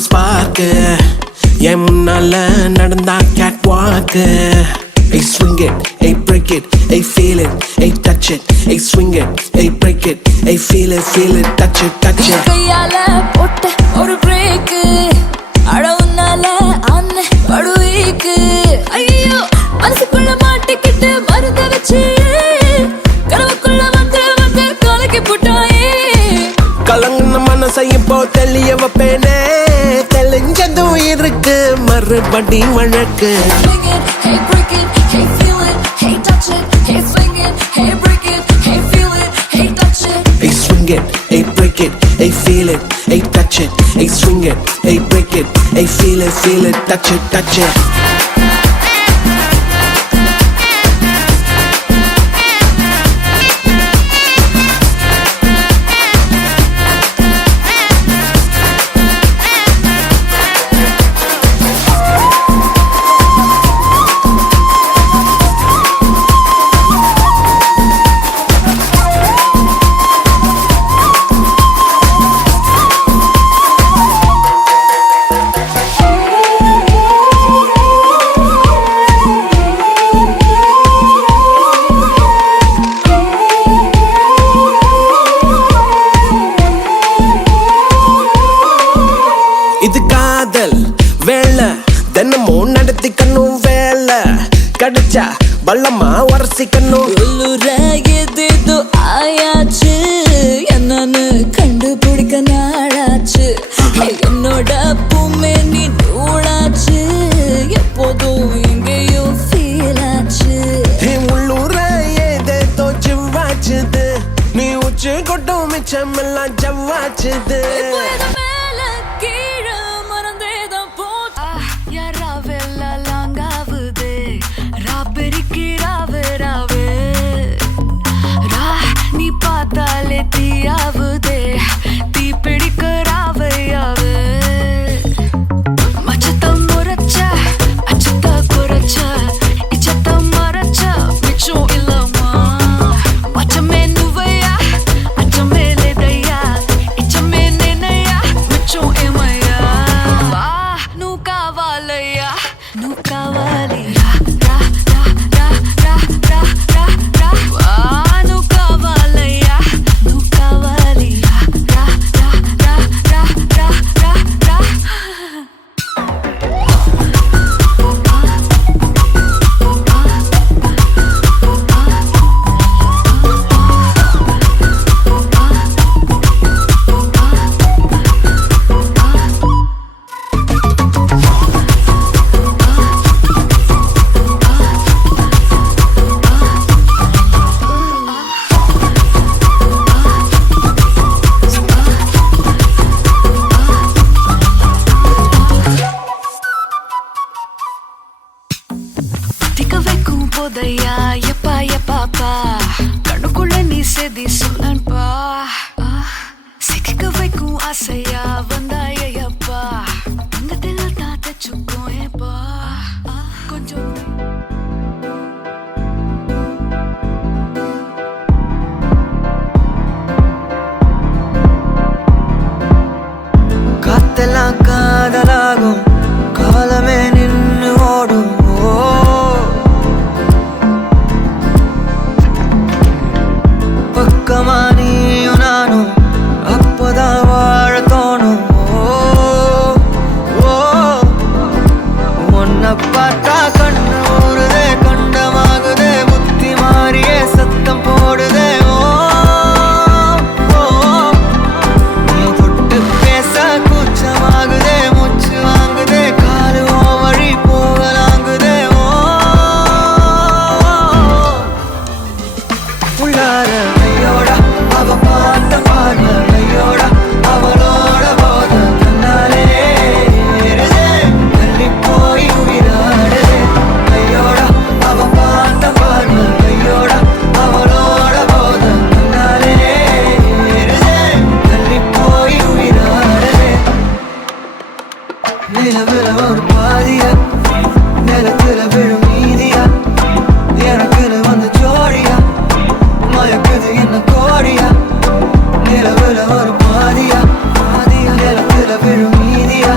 ஒரு ஸ்பார்க்கு என் முன்னால நடந்தா கேட் வாக்கு. Hey swing it, hey break it, hey feel it, hey touch it, hey swing it, hey break it, hey feel it, touch it, touch it. கையால போட்ட ஒரு break அடவுனால அன்ன படுவீக்கு. ஐயோ மனசுக்குள்ள மாட்டிக்கிட்டு மருந்த வச்சு கனவுக்குள்ள வந்து வந்து கலக்கி போட்டாயே. கலங்குன மனசை இப்போ தெளிய வைப்பேனே, தெளிஞ்சதும் இருக்கு மறுபடி வழக்கு. Hey break it, hey feel it, hey touch it, hey swing it, hey break it, hey feel it, hey touch it. Hey swing it, hey break it, hey feel it, hey touch it, hey swing it, hey break it, hey feel it, touch it, touch it. இது காதல் வேலை தினமும் நடத்திக்கணும் வேலை கிடைச்சா பள்ளமா உரசிக்கணும். ஏதேதோ ஆயாச்சு என்னன்னு கண்டுபிடிக்க நாளாச்சு. என்னோட பூமே நீ நூலாச்சு எப்போதும் எங்கேயோ ஃபீல் ஆச்சு. உள்ளூர ஏதேதோ ஜிவ்வாச்சுது நீ உச்சி கொட்டும் மிச்சம் எல்லாம் ஜவ்வாச்சுது. போதையா எப்பா எப்பாப்பா கண்ணுக்குள்ள நீ செதி சொல்லன்பா. சிக்க வைக்கும் ஆசையா வந்தாயப்பா தங்கத்தில் தான் தச்சுக்கோ ஏப்பா கொஞ்சம். காத்தெல்லாம் காதலாகும் காலமே நின்று ஓடும். பக்கமா நீயும் நானும் அப்பதான் வாழ தோணும். உன்னை பார்த்தா கண்ணு ஊறுதே கண்டமாகுதே புத்தி மாறியே சத்தம் போடுதே. நீ தொட்டு பேச கூச்சமாகுதே மூச்சு வாங்குதே காலு வழி போகலாங்குதே. உள்ளார ஐயோடா அவ பார்த்த பார்வை ஐயோடா அவளோட போத கண்ணாலே தள்ளி போய் உயிராடுதே. ஐயோடா அவ பார்த்த பார்வை ஐயோடா அவளோட போத கண்ணாலே தள்ளி போய் உயிராடுதே. நிலவுல ஒரு பாதியா நிலத்துல விழும் மீதியா எனக்குன்னு வந்து ஜோடியா மயக்குது என்ன கோடியா. நிலவுல ஒரு பாதியா நிலத்துல விழும் மீதியா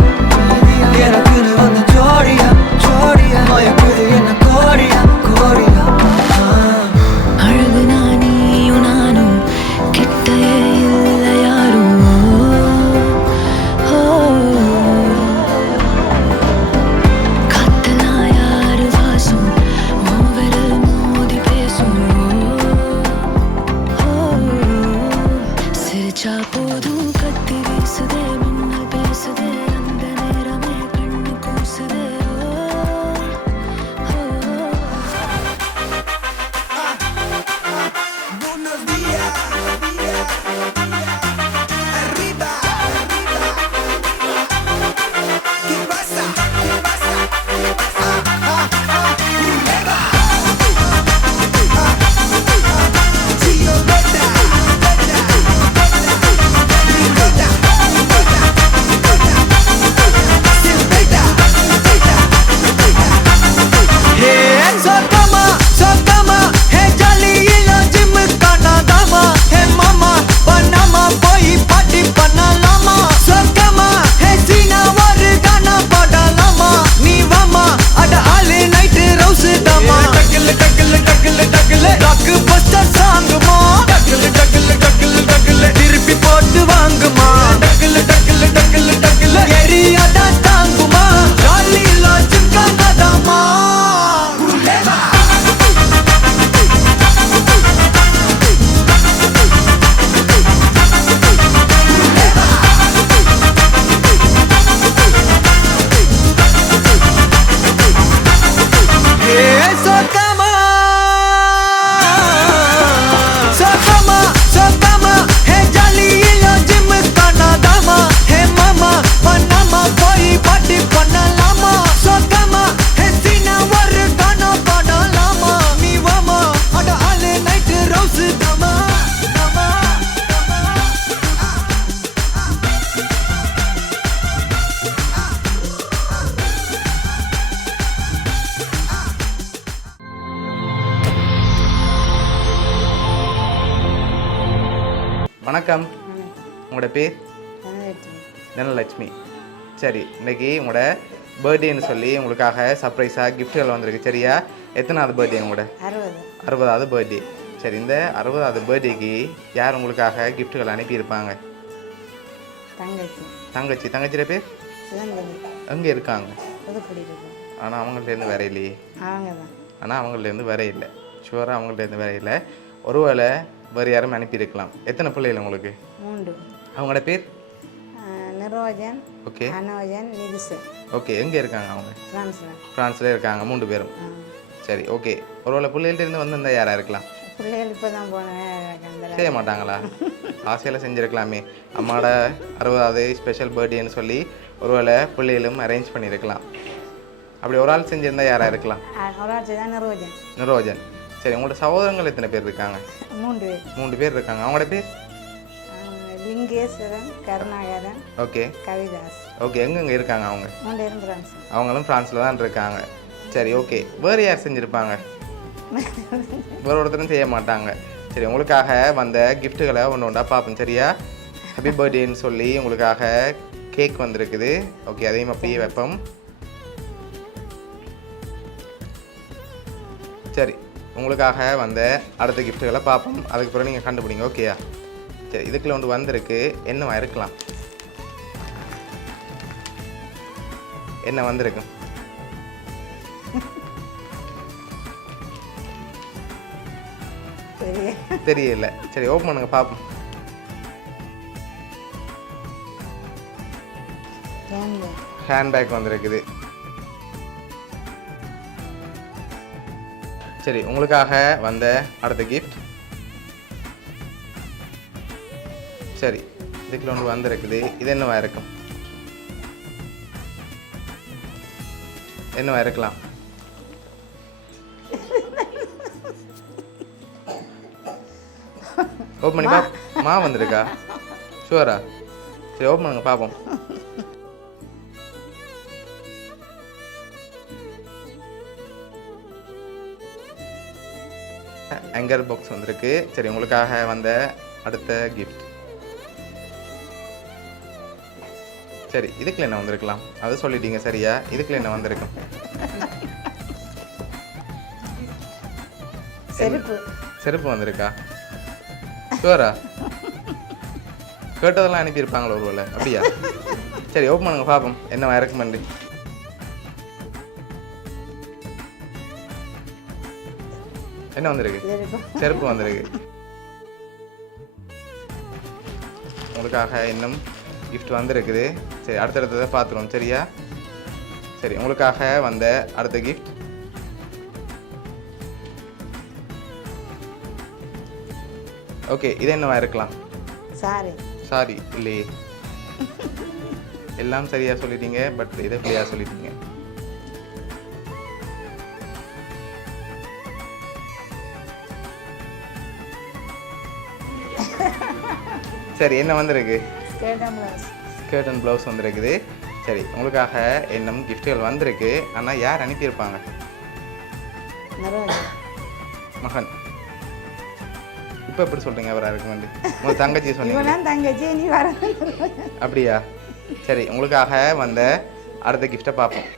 வணக்கம். உங்களோட பேர்? தனலட்சுமி. சரி, இன்னைக்கு உங்களோட பர்த்டேன்னு சொல்லி உங்களுக்காக சர்ப்ரைஸாக கிஃப்ட்டுகள் வந்திருக்கு. சரியா? எத்தனாவது பர்த்டே உங்களோட? 60வது பர்த்டே. சரி, இந்த 60வது பர்த்டேக்கு யார் உங்களுக்காக கிஃப்ட்டுகள் அனுப்பியிருப்பாங்க? தங்கச்சியோட பேர்? எங்கே இருக்காங்க? ஆனால் அவங்கள்ட்டேருந்து வேற இல்லையே. அவங்கள்ட்டேருந்து வேற இல்லை. ஷுவராக அவங்கள்ட்டேருந்து வேற இல்லை. ஒருவேளை வேறு யாரும் அனுப்பியிருக்கலாம். எத்தனை பிள்ளைகள் உங்களுக்கு? 3. அவங்களோட பேர்? நிரோஜன், ஓகே, அனோஜன், நிதிசு. ஓகே. எங்கே இருக்காங்க அவங்க? ஃப்ரான்ஸில் இருக்காங்க 3 பேரும். சரி, ஓகே. ஒருவேளை பிள்ளைகள்ட்டேருந்து வந்திருந்தால் யாராக இருக்கலாம்? பிள்ளைகள் இப்போ தான் போனேன். செய்ய மாட்டாங்களா? ஆசையில் செஞ்சுருக்கலாமே. அம்மாவோட 60வது ஸ்பெஷல் பர்த்டேன்னு சொல்லி ஒருவேளை பிள்ளைகளும் அரேஞ்ச் பண்ணியிருக்கலாம். அப்படி ஒரு ஆள் செஞ்சுருந்தா யாராக இருக்கலாம்? ஒரு ஆள் தான் நிரோஜன். சரி, உங்களோட சகோதரங்கள் எத்தனை பேர் இருக்காங்க? 3 பேர் இருக்காங்க. அவங்களோட பேர்? லிங்கேஸ்வரன், கருணாகரன், ஓகே, கவிதாஸ். ஓகே. எங்கெங்கே இருக்காங்க அவங்க? 3 பேரும் பிரான்ஸ். அவங்களும் ஃப்ரான்ஸில் தான் இருக்காங்க. சரி, ஓகே. வேறு யார் செஞ்சுருப்பாங்க? வேறு ஒருத்தரும் செய்ய மாட்டாங்க. சரி, உங்களுக்காக வந்த கிஃப்ட்டுகளை ஒன்று ஒன்றா பார்ப்போம். சரியா? ஹாப்பி பர்த்டேன்னு சொல்லி உங்களுக்காக கேக் வந்திருக்குது. ஓகே, அதையும் அப்படியே வைப்போம். சரி, உங்களுக்காக வந்த அடுத்த கிஃப்ட்டுகளை பார்ப்போம். அதுக்கப்புறம் நீங்கள் கண்டுபிடிங்க. ஓகேயா? சரி, இதுக்குள்ள ஒன்று வந்திருக்கு. என்னவா இருக்கலாம்? என்ன வந்திருக்கு? தெரியல. சரி, ஓப்பன் பண்ணுங்க பார்ப்போம். ஹேண்ட்பேக் வந்திருக்குது. சரி, உங்களுக்காக வந்த அடுத்த கிஃப்ட். சரி, இதுக்குள்ள ஒன்று வந்திருக்குது. இது என்னவா இருக்கும்? என்னவா இருக்கலாம்? ஓப்பன் பண்ணி மா வந்திருக்கா? ஷுவரா? சரி, ஓப்பன் பண்ணுங்க பார்ப்போம். ஆங்கர் பாக்ஸ் வந்திருக்கு. சரி, உங்களுக்காக வந்த அடுத்த கிஃப்ட். சரி, இதுக்குள்ள என்ன வந்திருக்கலாம்? அது சொல்லிட்டீங்க. சரியா? இதுக்குள்ள என்ன வந்திருக்கும்? செருப்பு வந்திருக்கா? ஷுவரா? கேட்டதெல்லாம் அனுப்பியிருப்பாங்களோ ஒருவேளை? அப்படியா? சரி, ஓப்பன் பண்ணுங்க பார்ப்போம். என்ன ரெக்கமெண்ட்? என்ன வந்திருக்கு? செருப்பு வந்திருக்கு. உங்களுக்காக இன்னும் கிஃப்ட் வந்திருக்குது. சரி, அடுத்தடுத்ததை பார்த்துருவோம். சரியா? சரி, உங்களுக்காக வந்த அடுத்த கிஃப்ட். ஓகே, இது என்னவா இருக்கலாம்? சாரி இல்லையே. எல்லாம் சரியா சொல்லிட்டீங்க, பட் இதை பிள்ளையா சொல்லிட்டீங்க. சரி, என்ன வந்திருக்கு? ஸ்கர்ட் அண்ட் ப்ளவுஸ் வந்திருக்குது. சரி, உங்களுக்காக இன்னும் கிஃப்ட்டுகள் வந்திருக்கு. ஆனால் யார் அனுப்பியிருப்பாங்க? மகன். இப்போ எப்படி சொல்கிறீங்க அவராக இருக்கும் வந்து? உங்கள் தங்கச்சி சொன்னீங்க. அப்படியா? சரி, உங்களுக்காக வந்த அடுத்த கிஃப்ட்டை பார்ப்போம்.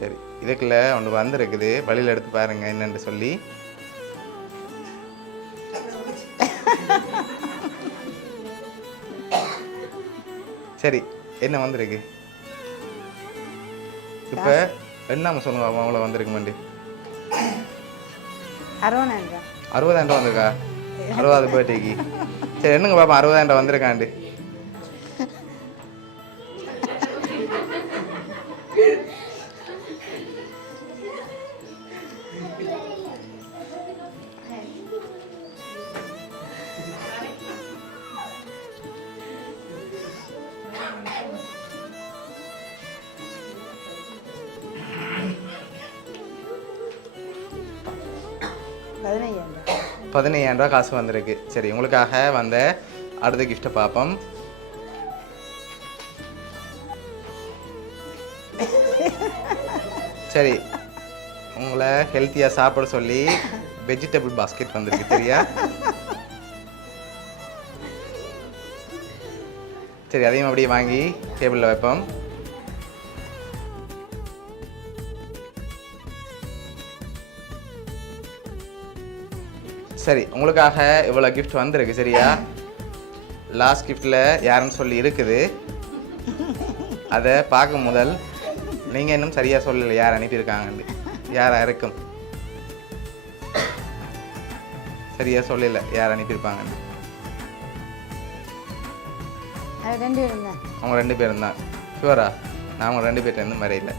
சரி, இதுக்குள்ள ஒன்று வந்திருக்குது. வழியில் எடுத்து பாருங்கள் என்னென்று சொல்லி. சரி, என்ன வந்திருக்கு? இப்போ என்ன சொல்லுங்க, அவ்வளோ வந்திருக்கு மண்டி? 60,000 வந்திருக்கா? 60வது பர்த்டேக்கு. சரி, என்னங்க பாப்பா 60,000 வந்திருக்காண்டு? ₹15,000 காசு வந்திருக்கு. சரி, உங்களுக்காக வந்த அடுத்த கிஃப்ட்டை பார்ப்போம். சரி, உங்களை ஹெல்த்தியாக சாப்பிட சொல்லி வெஜிடபிள் பாஸ்கெட் வந்திருக்கு சரியா? சரி, அதையும் அப்படியே வாங்கி டேபிளில் வைப்போம். சரி, உங்களுக்காக இவ்வளோ கிஃப்ட் வந்திருக்கு சரியா? லாஸ்ட் கிஃப்டில் யாருன்னு சொல்லி இருக்குது, அதை பார்க்கும் முதல் நீங்கள் இன்னும் சரியாக சொல்லலை யார் அனுப்பியிருக்காங்கன்னு. யாராக இருக்கும்? சரியாக சொல்லலை யார் அனுப்பியிருப்பாங்கன்னு. அது 2 பேரும் தான். அவங்க 2 பேரும் தான். ஷுவரா? நான் அவங்க 2 பேர்ட்டேருந்து வரையில.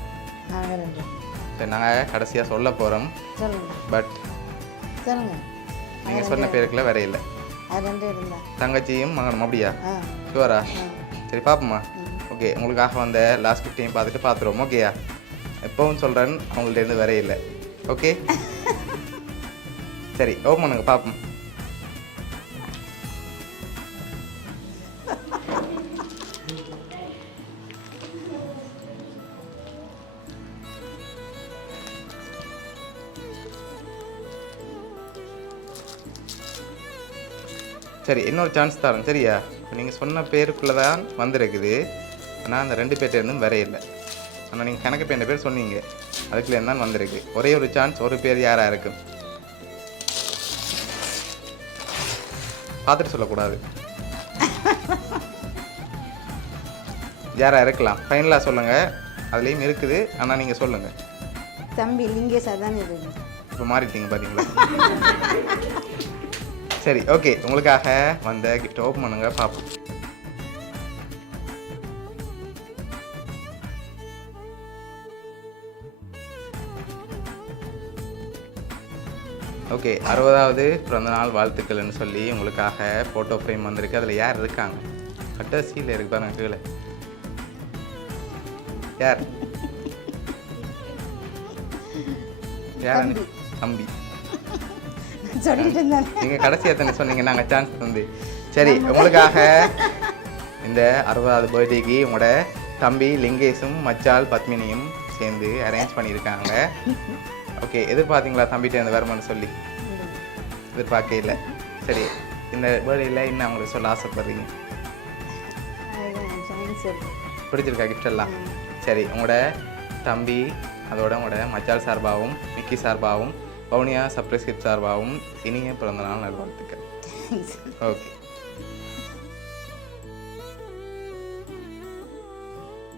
நாங்கள் 2. சரி, நாங்கள் கடைசியாக சொல்ல போகிறோம். சொல்லுங்க பட் சொல்லுங்க. நீங்கள் சொன்ன பேருக்குள்ள வரையில. அது 2 பேரும் தான். தங்கச்சியும் மகனும் அப்படியா? ஆ ஷுவரா? சரி, பார்ப்போம்மா. ஓகே, உங்களுக்காக வந்த லாஸ்ட் கிஃப்டையும் பார்த்துட்டு பார்த்துருவோம். ஓகேயா? எப்பவும் சொல்கிறேன் அவங்கள்ட்டேருந்து வரையில. ஓகே சரி, ஓப்பன் பண்ணுங்க பார்ப்போம். சரி, இன்னொரு சான்ஸ் தரேன் சரியா? நீங்கள் சொன்ன பேருக்குள்ளே தான் வந்திருக்குது, ஆனால் அந்த 2 பேர்ட்டேருந்தும் வரையில்லை. ஆனால் நீங்கள் கணக்கு பேர் பேர் சொன்னீங்க, அதுக்குள்ளே தான் வந்திருக்கு. ஒரே ஒரு சான்ஸ், ஒரு பேர் யாராக இருக்கும் பார்த்துட்டு சொல்லக்கூடாது. யாராக இருக்கலாம் ஃபைனலாக சொல்லுங்கள். அதுலேயும் இருக்குது, ஆனால் நீங்கள் சொல்லுங்கள். தம்பி லிங்கேஷா தான் இருக்கு. இப்போ மாறிட்டீங்க பார்த்தீங்களா? சரி, ஓகே, உங்களுக்காக வந்த கிஃப்ட் ஓப்பன் பண்ணுங்க பார்ப்போம். ஓகே, 60வது பிறந்தநாள் வாழ்த்துக்கள்னு சொல்லி உங்களுக்காக ஃபோட்டோ ஃப்ரேம் வந்திருக்கு. அதில் யார் இருக்காங்க? கட்டசியில் இருக்கு பாருங்க கீழே. யார்? யார்? தம்பி. சொல்லிட்டு இருந்தாங்க. நீங்கள் கடைசி எத்தனை சொன்னீங்க? நாங்கள் சான்ஸ் தந்து. சரி, உங்களுக்காக இந்த 60வது பர்த்டேக்கு உங்களோட தம்பி லிங்கேஷும் மச்சால் பத்மினியும் சேர்ந்து அரேஞ்ச் பண்ணியிருக்காங்க. ஓகே, எதிர்பார்த்தீங்களா தம்பிகிட்ட இருந்து வருமானு சொல்லி? எதிர்பார்க்க இல்லை. சரி, இந்த பர்த்டேயில் இன்னும் அவங்களுக்கு சொல்ல ஆசைப்படுறீங்க? பிடிச்சிருக்கா கிஃப்ட் எல்லாம்? சரி, உங்களோட தம்பி அதோட உங்களோட மச்சால் சார்பாகவும் மிக்கி சார்பாகவும் வவுனியா சர்ப்ரைஸ் கிஃப்ட் சார்பாகவும் இனிய பிறந்தநாள் நல்வாழ்த்துக்கள். ஓகே.